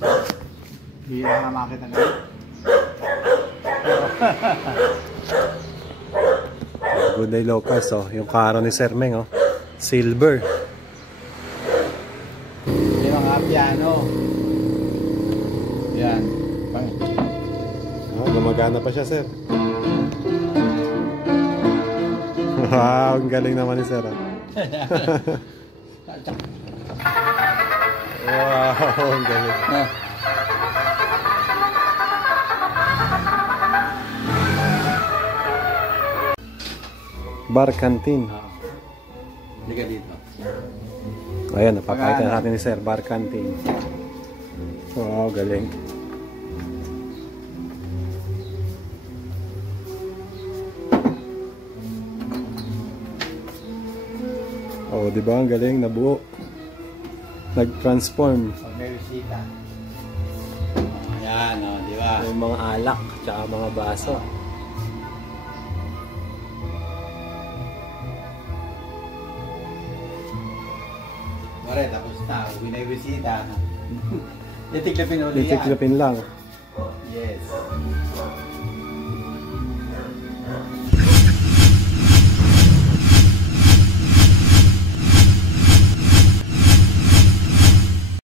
Hindi na makita na. Good Day Locals, oh. Yung karo ni Sir Meng, oh. Silver. Yung mga piano. Yan. Oh, gumagana pa siya, Sir. Wow, ang galing naman ni Sir. Wow, ang galing. Bar Canteen. Hindi ka dito. Ayan, napakita natin ni Sir, Bar Canteen. Wow, galing. Oh, di ba ang galing, nabuo. Nag-transform. Pag may bisita. Ayan, oh, di ba? May mga alak, tsaka mga baso. Pare, tapos na. Huwag na yung bisita. Titiklapin ulit yan. Titiklapin lang. Yes.